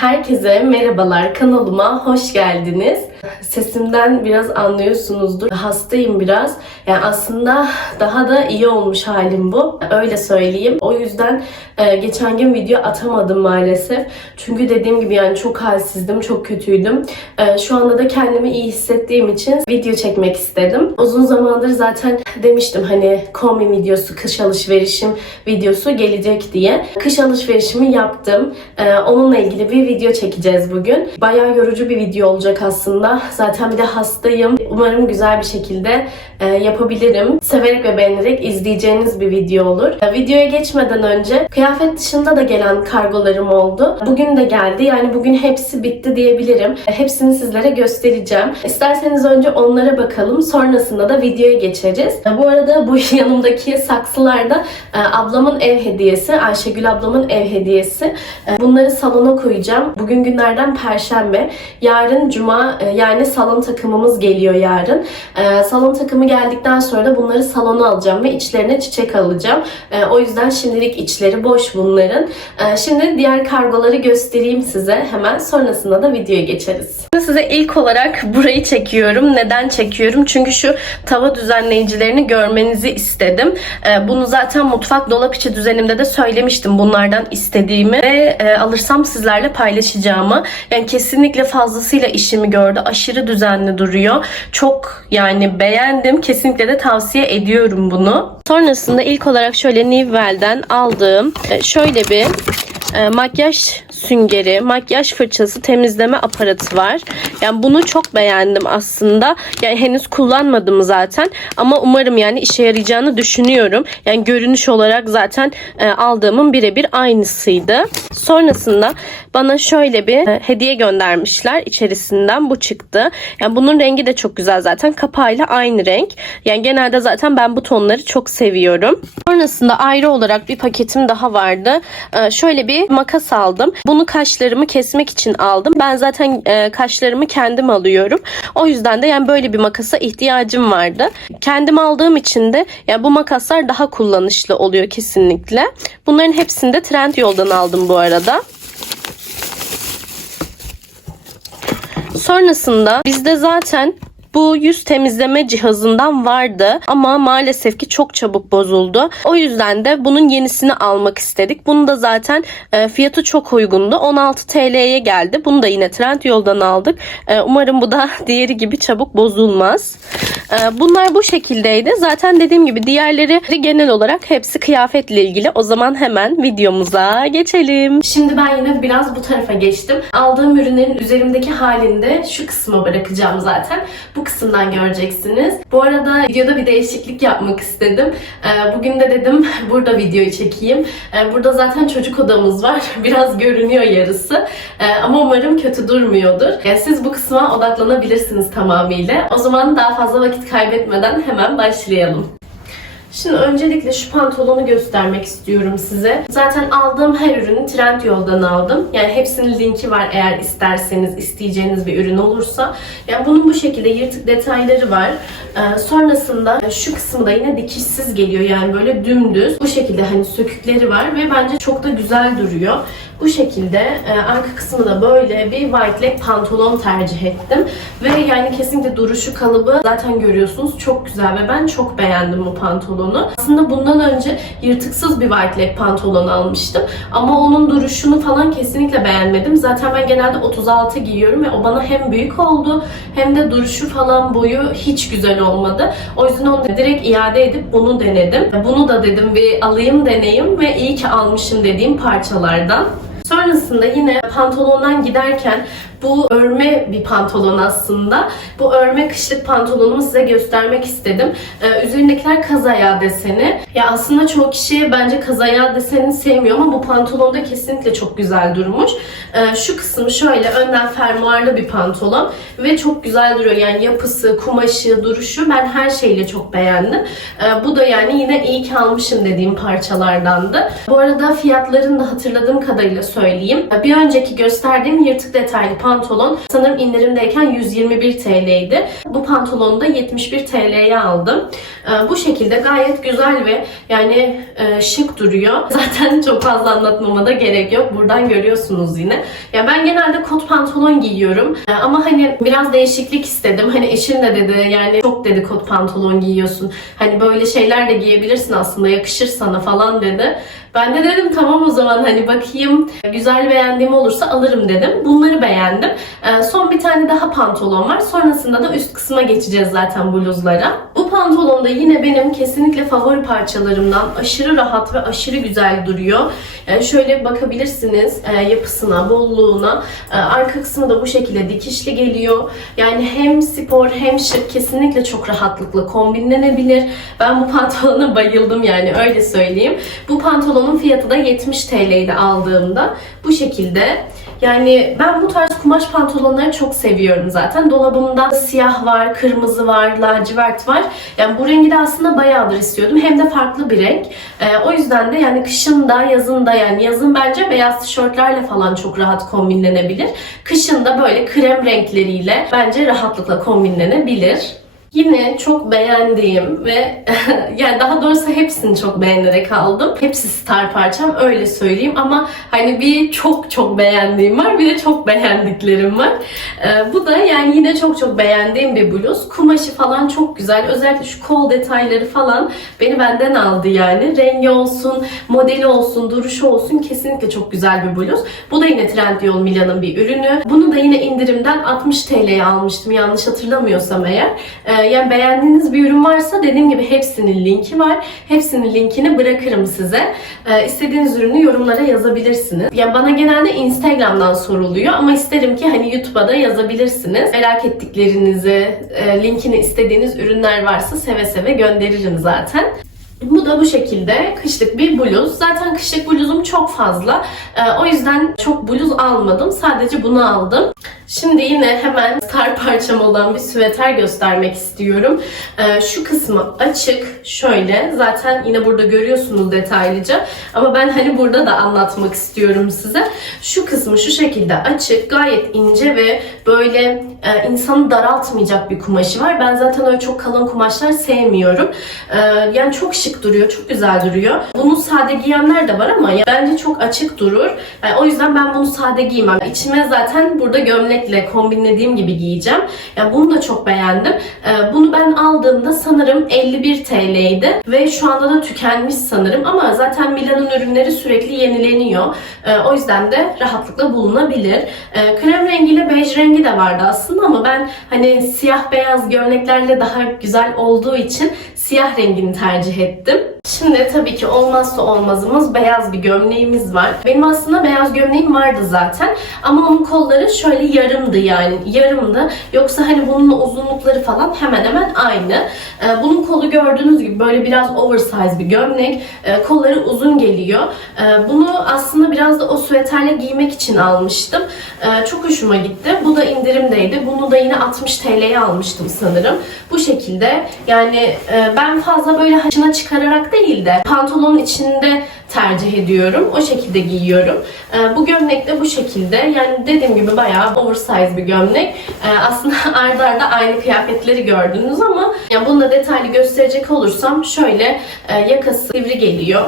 Herkese merhabalar kanalıma hoş geldiniz. Sesimden biraz anlıyorsunuzdur. Hastayım biraz. Yani aslında daha da iyi olmuş halim bu. Öyle söyleyeyim. O yüzden e, geçen gün video atamadım maalesef. Çünkü dediğim gibi yani çok halsizdim, çok kötüydüm. E, şu anda da kendimi iyi hissettiğim için video çekmek istedim. Uzun zamandır zaten demiştim hani kombi videosu, kış alışverişim videosu gelecek diye. Kış alışverişimi yaptım. E, onunla ilgili bir video çekeceğiz bugün. Bayağı yorucu bir video olacak aslında. Zaten bir de hastayım. Umarım güzel bir şekilde e, yapabilirim. Severek ve beğenerek izleyeceğiniz bir video olur. E, videoya geçmeden önce kıyafet dışında da gelen kargolarım oldu. Bugün de geldi. Yani bugün hepsi bitti diyebilirim. E, hepsini sizlere göstereceğim. İsterseniz önce onlara bakalım. Sonrasında da videoya geçeriz. E, bu arada bu yanımdaki saksılar da e, ablamın ev hediyesi. Ayşegül ablamın ev hediyesi. E, bunları salona koyacağım. Bugün günlerden perşembe. Yarın cuma e, yani salon takımımız geliyor yarın. E, salon takımı geldikten sonra da bunları salona alacağım ve içlerine çiçek alacağım. E, o yüzden şimdilik içleri boş bunların. Şimdi diğer kargoları göstereyim size hemen. Sonrasında da videoya geçeriz. Size ilk olarak burayı çekiyorum. Neden çekiyorum? Çünkü şu tava düzenleyicilerini görmenizi istedim. Bunu zaten mutfak dolap içi düzenimde de söylemiştim bunlardan istediğimi ve alırsam sizlerle paylaşacağımı. Yani kesinlikle fazlasıyla işimi gördü. Aşırı düzenli duruyor. Çok yani beğendim. Kesinlikle de tavsiye ediyorum bunu. Sonrasında ilk olarak şöyle Nivell'den aldığım e, şöyle bir e, makyaj süngeri, makyaj fırçası, temizleme aparatı var. Yani bunu çok beğendim aslında. Yani henüz kullanmadım zaten ama umarım yani işe yarayacağını düşünüyorum. Yani görünüş olarak zaten e, aldığımın birebir aynısıydı. Sonrasında bana şöyle bir e, hediye göndermişler. İçerisinden bu çıktı. Yani bunun rengi de çok güzel zaten. Kapağıyla aynı renk. Yani genelde zaten ben bu tonları çok seviyorum. Sonrasında ayrı olarak bir paketim daha vardı. E, şöyle bir makas aldım. Bunu kaşlarımı kesmek için aldım. Ben zaten e, kaşlarımı kendim alıyorum. O yüzden de yani böyle bir makasa ihtiyacım vardı. Kendim aldığım için de yani bu makaslar daha kullanışlı oluyor kesinlikle. Bunların hepsini de Trendyol'dan aldım bu arada. Sonrasında bizde zaten bu yüz temizleme cihazından vardı ama maalesef ki çok çabuk bozuldu. O yüzden de bunun yenisini almak istedik. Bunu da zaten e, fiyatı çok uygundu. 16 TL'ye geldi. Bunu da yine Trendyol'dan aldık. E, umarım bu da diğeri gibi çabuk bozulmaz. E, bunlar bu şekildeydi. Zaten dediğim gibi diğerleri genel olarak hepsi kıyafetle ilgili. O zaman hemen videomuza geçelim. Şimdi ben yine biraz bu tarafa geçtim. Aldığım ürünlerin üzerimdeki halinde şu kısma bırakacağım zaten. Bu kısımdan göreceksiniz. Bu arada videoda bir değişiklik yapmak istedim. Ee, Bugün de dedim burada videoyu çekeyim. Ee, Burada zaten çocuk odamız var. Biraz görünüyor yarısı. Ee, Ama umarım kötü durmuyordur. Siz bu kısma odaklanabilirsiniz tamamıyla. O zaman daha fazla vakit kaybetmeden hemen başlayalım. Şimdi öncelikle şu pantolonu göstermek istiyorum size. Zaten aldığım her ürünü Trendyol'dan aldım. Yani hepsinin linki var eğer isterseniz, isteyeceğiniz bir ürün olursa. Yani bunun bu şekilde yırtık detayları var. Ee, sonrasında şu kısmı da yine dikişsiz geliyor. Yani böyle dümdüz. Bu şekilde hani sökükleri var ve bence çok da güzel duruyor. Bu şekilde e, arka kısmı da böyle bir white leg pantolon tercih ettim. Ve yani kesinlikle duruşu kalıbı zaten görüyorsunuz çok güzel ve ben çok beğendim bu pantolonu. Aslında bundan önce yırtıksız bir white leg pantolon almıştım. Ama onun duruşunu falan kesinlikle beğenmedim. Zaten ben genelde 36 giyiyorum ve o bana hem büyük oldu hem de duruşu falan boyu hiç güzel olmadı. O yüzden onu direkt iade edip bunu denedim. Bunu da dedim bir alayım deneyim ve iyi ki almışım dediğim parçalardan. Sonrasında yine pantolondan giderken bu örme bir pantolon aslında. Bu örme kışlık pantolonumu size göstermek istedim. Ee, üzerindekiler kaz ayağı deseni. Ya aslında çoğu kişi bence kaz ayağı desenini sevmiyor ama bu pantolonda kesinlikle çok güzel durmuş. Ee, şu kısmı şöyle önden fermuarlı bir pantolon ve çok güzel duruyor. Yani yapısı, kumaşı, duruşu ben her şeyle çok beğendim. Ee, bu da yani yine iyi ki almışım dediğim parçalardandı. Bu arada fiyatlarını da hatırladığım kadarıyla söyleyeyim. Bir önceki gösterdiğim yırtık detaylı pantolon sanırım indirimdeyken 121 TL'ydi. Bu pantolonu da 71 TL'ye aldım. Ee, bu şekilde gayet güzel ve yani e, şık duruyor. Zaten çok fazla anlatmama da gerek yok. Buradan görüyorsunuz yine. Ya ben genelde kot pantolon giyiyorum. Ee, ama hani biraz değişiklik istedim. Hani eşim de dedi yani çok dedi kot pantolon giyiyorsun. Hani böyle şeyler de giyebilirsin aslında yakışır sana falan dedi. Ben de dedim tamam o zaman hani bakayım güzel beğendiğim olursa alırım dedim. Bunları beğendim. Ee, son bir tane daha pantolon var. Sonrasında da üst kısma geçeceğiz zaten bluzlara. Bu pantolon da yine benim kesinlikle favori parçalarımdan. Aşırı rahat ve aşırı güzel duruyor. Yani şöyle bakabilirsiniz e, yapısına, bolluğuna. E, arka kısmı da bu şekilde dikişli geliyor. Yani hem spor hem şık kesinlikle çok rahatlıkla kombinlenebilir. Ben bu pantolona bayıldım yani öyle söyleyeyim. Bu pantolonun fiyatı da 70 TL'ydi aldığımda. Bu şekilde. Yani ben bu tarz kumaş pantolonları çok seviyorum zaten. Dolabımda siyah var, kırmızı var, lacivert var. Yani bu rengi de aslında bayağıdır istiyordum. Hem de farklı bir renk. Ee, o yüzden de yani kışın da yazın da yani yazın bence beyaz tişörtlerle falan çok rahat kombinlenebilir. Kışın da böyle krem renkleriyle bence rahatlıkla kombinlenebilir. Yine çok beğendiğim ve yani daha doğrusu hepsini çok beğenerek aldım. Hepsi star parçam öyle söyleyeyim ama hani bir çok çok beğendiğim var bir de çok beğendiklerim var. Ee, bu da yani yine çok çok beğendiğim bir bluz. Kumaşı falan çok güzel. Özellikle şu kol detayları falan beni benden aldı yani. Rengi olsun, modeli olsun, duruşu olsun kesinlikle çok güzel bir bluz. Bu da yine Trendyol Milan'ın bir ürünü. Bunu da yine indirimden 60 TL'ye almıştım yanlış hatırlamıyorsam eğer. Ee, yani beğendiğiniz bir ürün varsa dediğim gibi hepsinin linki var. Hepsinin linkini bırakırım size. Ee, istediğiniz ürünü yorumlara yazabilirsiniz. Yani bana genelde Instagram'dan soruluyor ama isterim ki hani YouTube'a da yazabilirsiniz. Merak ettiklerinizi, e, linkini istediğiniz ürünler varsa seve seve gönderirim zaten. Bu da bu şekilde kışlık bir bluz. Zaten kışlık bluzum çok fazla. Ee, o yüzden çok bluz almadım. Sadece bunu aldım. Şimdi yine hemen star parçam olan bir süveter göstermek istiyorum. Ee, şu kısmı açık. Şöyle. Zaten yine burada görüyorsunuz detaylıca. Ama ben hani burada da anlatmak istiyorum size. Şu kısmı şu şekilde açık. Gayet ince ve böyle e, insanı daraltmayacak bir kumaşı var. Ben zaten öyle çok kalın kumaşlar sevmiyorum. Ee, yani çok şık duruyor. Çok güzel duruyor. Bunu sade giyenler de var ama bence çok açık durur. Yani o yüzden ben bunu sade giymem. İçime zaten burada gömlekle kombinlediğim gibi giyeceğim. Yani bunu da çok beğendim. Ee, bunu ben aldığımda sanırım 51 TL'ydi ve şu anda da tükenmiş sanırım ama zaten Milan'ın ürünleri sürekli yenileniyor. O yüzden de rahatlıkla bulunabilir. Krem rengiyle bej rengi de vardı aslında ama ben hani siyah beyaz gömleklerle daha güzel olduğu için siyah rengini tercih ettim. Şimdi tabii ki olmazsa olmazımız beyaz bir gömleğimiz var. Benim aslında beyaz gömleğim vardı zaten ama onun kolları şöyle yarımdı yani yarımdı. Yoksa hani bunun uzunlukları falan hemen hemen aynı. Ee, bunun kolu gördüğünüz gibi böyle biraz oversize bir gömlek. Ee, kolları uzun geliyor. Ee, bunu aslında biraz da o süveterle giymek için almıştım. Ee, çok hoşuma gitti. Bu da indirimdeydi. Bunu da yine 60 TL'ye almıştım sanırım. Bu şekilde yani e, ben fazla böyle haçına çıkararak değil de pantolonun içinde tercih ediyorum. O şekilde giyiyorum. Ee, bu gömlek de bu şekilde. Yani dediğim gibi bayağı oversize bir gömlek. Ee, aslında arda arda aynı kıyafetleri gördünüz ama yani bunu da detaylı gösterecek olursam şöyle e, yakası sivri geliyor.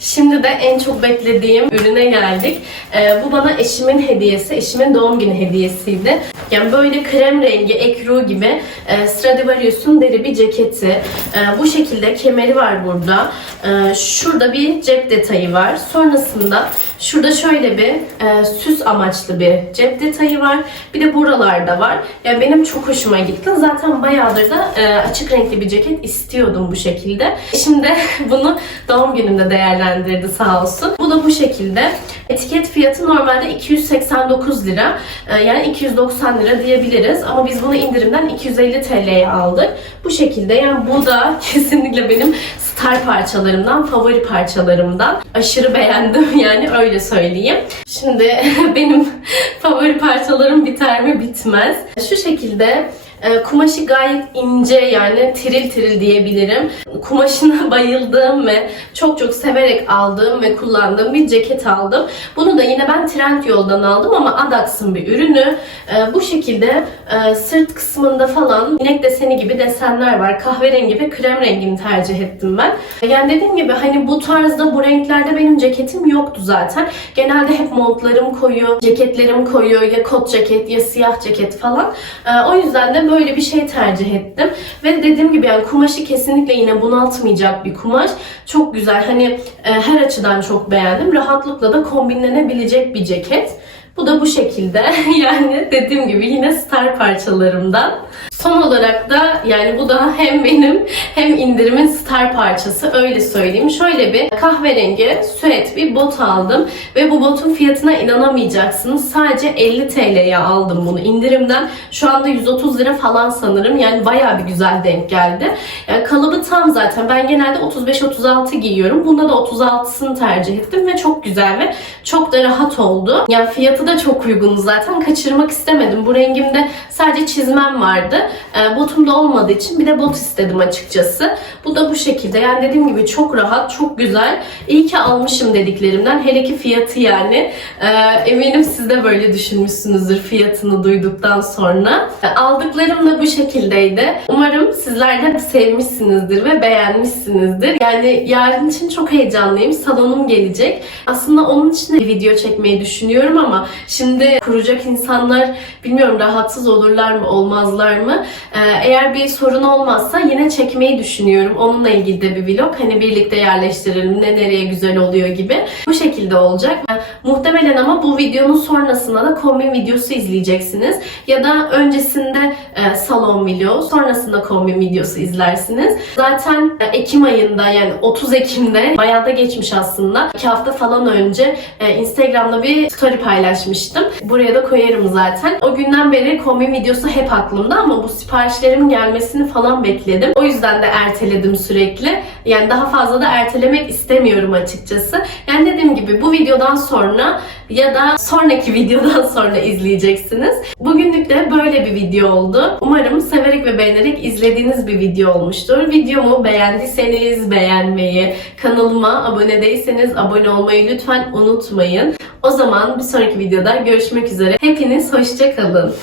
Şimdi de en çok beklediğim ürüne geldik. Ee, bu bana eşimin hediyesi, eşimin doğum günü hediyesiydi. Yani böyle krem rengi, ekru gibi e, Stradivarius'un deri bir ceketi. E, bu şekilde kemeri var burada. E, şurada bir cep detayı var. Sonrasında şurada şöyle bir e, süs amaçlı bir cep detayı var. Bir de buralarda var. Yani benim çok hoşuma gitti. Zaten bayağıdır da e, açık renkli bir ceket istiyordum bu şekilde. Şimdi bunu doğum günümde değerlendirdi sağ olsun. Bu da bu şekilde. Etiket fiyatı normalde 289 lira. E, yani 290 lira diyebiliriz. Ama biz bunu indirimden 250 TL'ye aldık. Bu şekilde yani bu da kesinlikle benim star parçalarımdan, favori parçalarımdan. Aşırı beğendim yani öyle söyleyeyim. Şimdi benim favori parçalarım biter mi bitmez. Şu şekilde E, kumaşı gayet ince yani tiril tiril diyebilirim. Kumaşına bayıldığım ve çok çok severek aldığım ve kullandığım bir ceket aldım. Bunu da yine ben Trendyol'dan aldım ama Adax'ın bir ürünü. E, bu şekilde e, sırt kısmında falan inek deseni gibi desenler var. Kahverengi ve krem rengini tercih ettim ben. Yani dediğim gibi hani bu tarzda bu renklerde benim ceketim yoktu zaten. Genelde hep montlarım koyu, ceketlerim koyu ya kot ceket ya siyah ceket falan. E, o yüzden de böyle bir şey tercih ettim. Ve dediğim gibi yani kumaşı kesinlikle yine bunaltmayacak bir kumaş. Çok güzel. Hani e, her açıdan çok beğendim. Rahatlıkla da kombinlenebilecek bir ceket. Bu da bu şekilde. Yani dediğim gibi yine star parçalarımdan. Son olarak da yani bu da hem benim hem indirimin star parçası öyle söyleyeyim. Şöyle bir kahverengi süet bir bot aldım ve bu botun fiyatına inanamayacaksınız. Sadece 50 TL'ye aldım bunu indirimden. Şu anda 130 lira falan sanırım. Yani bayağı bir güzel denk geldi. Yani kalıbı tam zaten. Ben genelde 35-36 giyiyorum. Bunda da 36'sını tercih ettim ve çok güzel ve çok da rahat oldu. Yani fiyatı da çok uygun zaten. Kaçırmak istemedim. Bu rengimde sadece çizmem vardı. E, botumda olmadığı için bir de bot istedim açıkçası. Bu da bu şekilde. Yani dediğim gibi çok rahat, çok güzel. İyi ki almışım dediklerimden. Hele ki fiyatı yani. E, eminim siz de böyle düşünmüşsünüzdür fiyatını duyduktan sonra. E, aldıklarım da bu şekildeydi. Umarım sizler de sevmişsinizdir ve beğenmişsinizdir. Yani yarın için çok heyecanlıyım. Salonum gelecek. Aslında onun için de video çekmeyi düşünüyorum ama şimdi kuracak insanlar bilmiyorum rahatsız olurlar mı olmazlar mı? Ee, eğer bir sorun olmazsa yine çekmeyi düşünüyorum. Onunla ilgili de bir vlog. Hani birlikte yerleştirelim ne nereye güzel oluyor gibi. Bu şekilde olacak. Ee, muhtemelen ama bu videonun sonrasında da kombin videosu izleyeceksiniz. Ya da öncesinde e, salon video, sonrasında kombin videosu izlersiniz. Zaten e, Ekim ayında yani 30 Ekim'de bayağı da geçmiş aslında. 2 hafta falan önce e, Instagram'da bir story paylaşmıştım. Buraya da koyarım zaten. O günden beri kombin videosu hep aklımda ama bu siparişlerimin gelmesini falan bekledim. O yüzden de erteledim sürekli. Yani daha fazla da ertelemek istemiyorum açıkçası. Yani dediğim gibi bu videodan sonra ya da sonraki videodan sonra izleyeceksiniz. Bugünlük de böyle bir video oldu. Umarım severek ve beğenerek izlediğiniz bir video olmuştur. Videomu beğendiyseniz beğenmeyi, kanalıma abone değilseniz abone olmayı lütfen unutmayın. O zaman bir sonraki videoda görüşmek üzere. Hepiniz hoşça kalın.